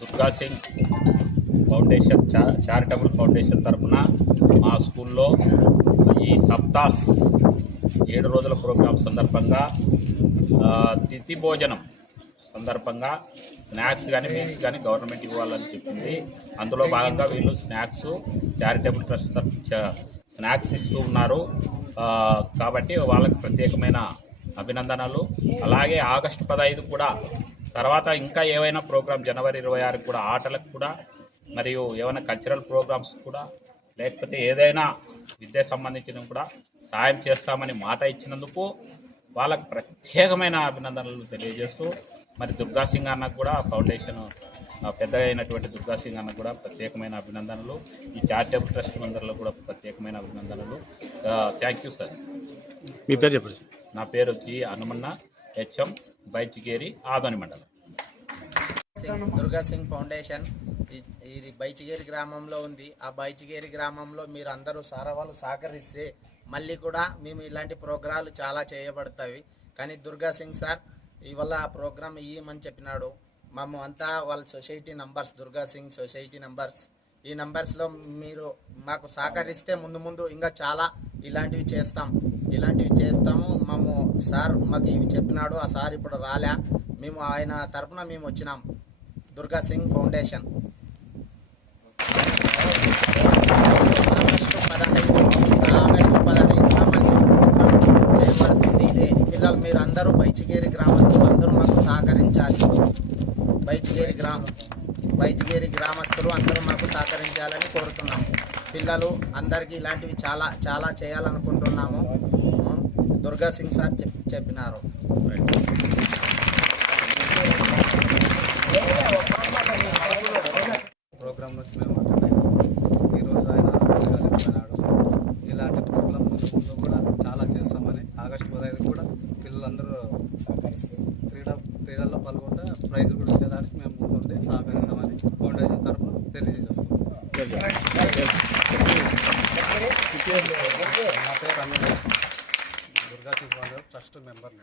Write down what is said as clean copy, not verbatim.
Durga Singh foundation charitable foundation తరఫున మా స్కూల్లో ఈ సప్తాస్ 7 రోజుల ప్రోగ్రాం సందర్భంగా తిథి భోజనం సందర్భంగా స్నాక్స్ కానీ మీల్స్ కానీ గవర్నమెంట్ ఇవ్వాలని చెప్పింది. అందులో భాగంగా వీళ్ళు స్నాక్స్ చారిటబుల్ ట్రస్ట్ స్నాక్స్ ఇస్తూ ఉన్నారు. కాబట్టి వాళ్ళకి ప్రత్యేకమైన అభినందనలు. అలాగే ఆగస్టు 15 కూడా తర్వాత ఇంకా ఏవైనా ప్రోగ్రామ్ జనవరి 26 కూడా ఆటలకు కూడా మరియు ఏమైనా కల్చరల్ ప్రోగ్రామ్స్ కూడా లేకపోతే ఏదైనా విద్య సంబంధించిన కూడా సాయం చేస్తామని మాట ఇచ్చినందుకు వాళ్ళకు ప్రత్యేకమైన అభినందనలు తెలియజేస్తూ మరి దుర్గా సింగ్ అన్నకు కూడా ఫౌండేషన్ పెద్దగా అయినటువంటి దుర్గా సింగ్ అన్నకు కూడా ప్రత్యేకమైన అభినందనలు. ఈ చారిటబుల్ ట్రస్ట్ అందరిలో కూడా ప్రత్యేకమైన అభినందనలు. Thank you sir. మీ పేరు చెప్పండి. నా పేరు జి హనుమన్న, హెచ్ఎం, బైచిగేరి, ఆదోని మండలం. దుర్గా సింగ్ ఫౌండేషన్ ఇది బైచిగేరి గ్రామంలో ఉంది. ఆ బైచిగేరి గ్రామంలో మీరు అందరూ సారవాళ్ళు సహకరిస్తే మళ్ళీ కూడా మేము ఇలాంటి ప్రోగ్రాలు చాలా చేయబడతాయి. కానీ దుర్గా సింగ్ సార్ ఇవాళ ప్రోగ్రామ్ ఇవ్వమని చెప్పినాడు. మేము అంతా వాళ్ళ society numbers, Durga Singh society numbers, ఈ నంబర్స్లో మీరు మాకు సహకరిస్తే ముందు ఇంకా చాలా ఇలాంటివి చేస్తాము. మేము సార్ మాకు ఇవి చెప్పినాడు. ఆ సార్ ఇప్పుడు రాలే, మేము ఆయన తరఫున మేము వచ్చినాం. దుర్గా సింగ్ ఫౌండేషన్ ఆగస్టు 15 మళ్ళీ చేయబడుతుంది. ఇదే పిల్లలు మీరు అందరూ బైచిగేరి గ్రామస్తులు అందరూ మాకు సహకరించాలి. బైచిగేరి గ్రామస్తులు అందరూ మాకు సహకరించాలని కోరుతున్నాము. పిల్లలు అందరికీ ఇలాంటివి చాలా చేయాలనుకుంటున్నాము. దుర్గా సింగ్ సార్ చెప్పినారు. ప్రోగ్రామ్ నుంచి మేము ఈరోజు ఆయన చెప్పినాడు. ఇలాంటి ప్రోగ్రాం ముందు కూడా చాలా చేస్తామని, ఆగస్టు 15 కూడా పిల్లలందరూ క్రీడల్లో పాల్గొంటే ప్రైజులు కూడా ఇచ్చేదానికి మేము ముందుండి సహకరిస్తామని ఫౌండేషన్ తరఫున తెలియజేస్తాం. నా పేరు Anil, Durga Singh foundation trust member.